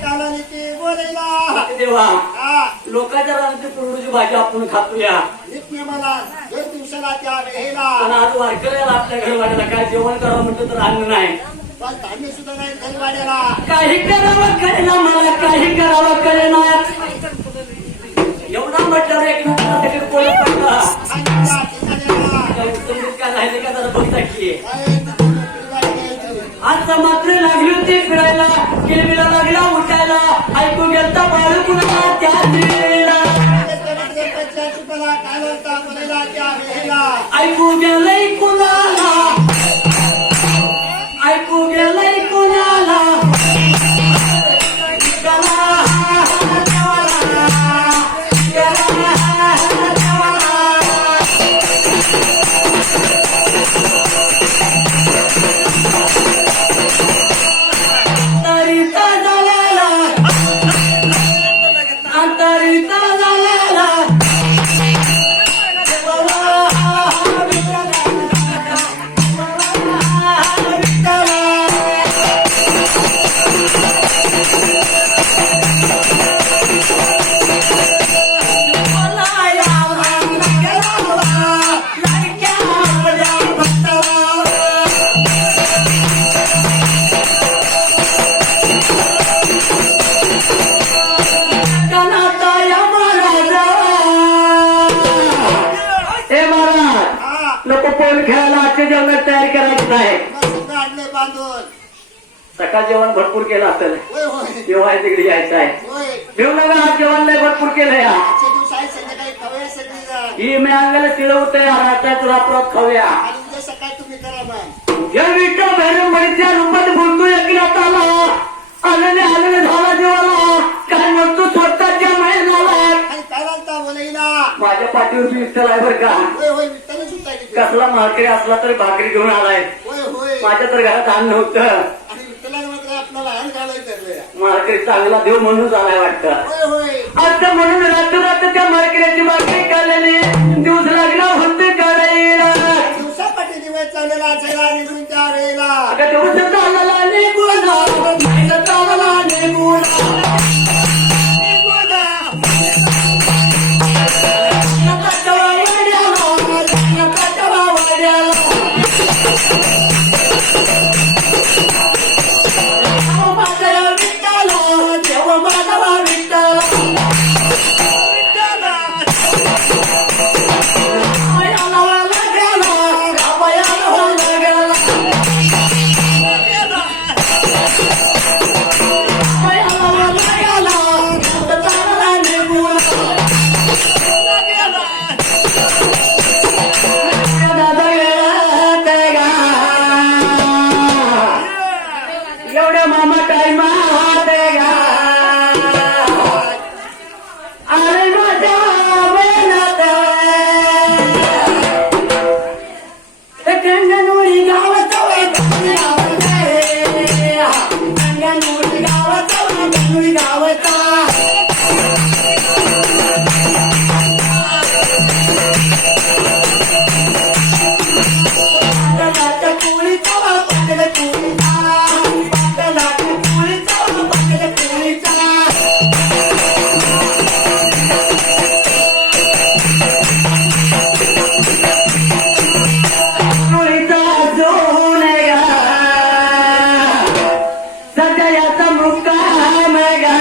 कालाने ती बोलायला देवा हा लोकांच्या रानाची पुरडूची भाजी आपण खातोया नित्य मला दर दिवसाला त्या वेळेला पण आज वारकऱ्याला आपल्या घरवाड्याला काय जेवण करावं म्हटलं तर अन्न नाही पण धान्य सुद्धा नाही घरवाड्याला काही करावं कळेना मला काही करावं कळेना एवढा म्हटल्यावर एक नंतर सगळे पोळी पडला सांगितलं ठिकाण्याला उत्तम काय राहिले का जरा बघता की काय पिरवाडी घ्यायची आज मात्र लागली होती फिरायला केळवीला लागला उठायला ऐकू गेलता बाळू कुणाला त्या दिलेला ऐकू गेलंय कुणाला ऐकू गेलंय कुणाला अंतरिता झालेला अंतरिता झालेला नको पोल खेळायला आजच्या जेवणात तयारी करायची नाही बांधून सकाळ जेवण भरपूर केलं असेल होय होय जेव्हा तिकडे यायचं आहे होय घेऊन नका आज जेवण लय भरपूर केलं या आजच्या दिवस आहे संध्याकाळी खवया सगळी जण ही मी अंगाला तिळवतोय आता तुला परत खाऊया आणि उद्या सकाळी तुम्ही करा मग या विठ्ठल भैरवडीच्या रूपात बोलतो एकल्यात आला आलेले आलेले झाला जेवाला काय म्हणतो स्वतःच्या महिन्याला आणि काय म्हणता बोलायला माझ्या पाठीवर विठ्ठल आहे बरं का होय होय विठ्ठलच होता की तो. कसला माळकरी असला तरी भाकरी घेऊन आलाय होय होय माझ्या तर घरात अन्न नव्हतं आणि विठ्ठलाने मात्र आपल्याला लहान घालायचं माळकरी चांगला देव म्हणून आलाय वाटतं होय होय आता म्हणून रात्र त्या मार्केटची भाकरी काढलेली दिवस लागला होते काढायला दिवसापाठी दिवस चाललेला जरा निघून त्या वेळेला अगं दिवस चालला निघून चालला निघून एवढ्या मामा टाइम अरे माझ्या गंगनोळी गावात गंगनोळी गावात गंगनोळी गावात सध्या याचा मुक्काम गा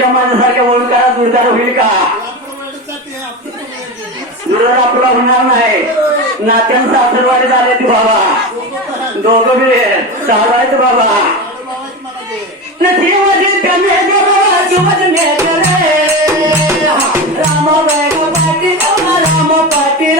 तुझ्या माझ्यासारख्या ओळखा दुर्गार होईल का दुर्गार आपला होणार नाही नात्यानं सासरवाडी झाले ती बाबा दोघं बी चालवायचं बाबा नदीमध्ये कमी राम पाटील राम पाटील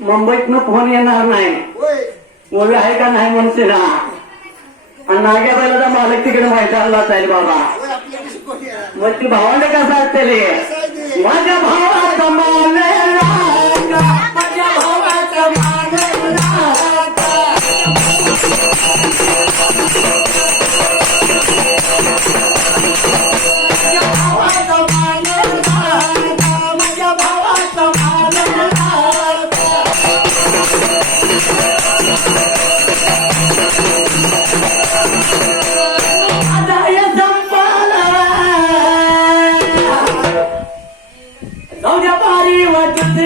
मुंबईतनं फोन येणार नाही मुली आहे का नाही म्हणते ना आणि नाग्या बैलाचा मालक तिकडे मैदानाला जाईल बाबा मग ती भावंड कसं असते माझ्या भावाचा मानला माझ्या भावाचा मानला जाऊ द्या पारी वाटत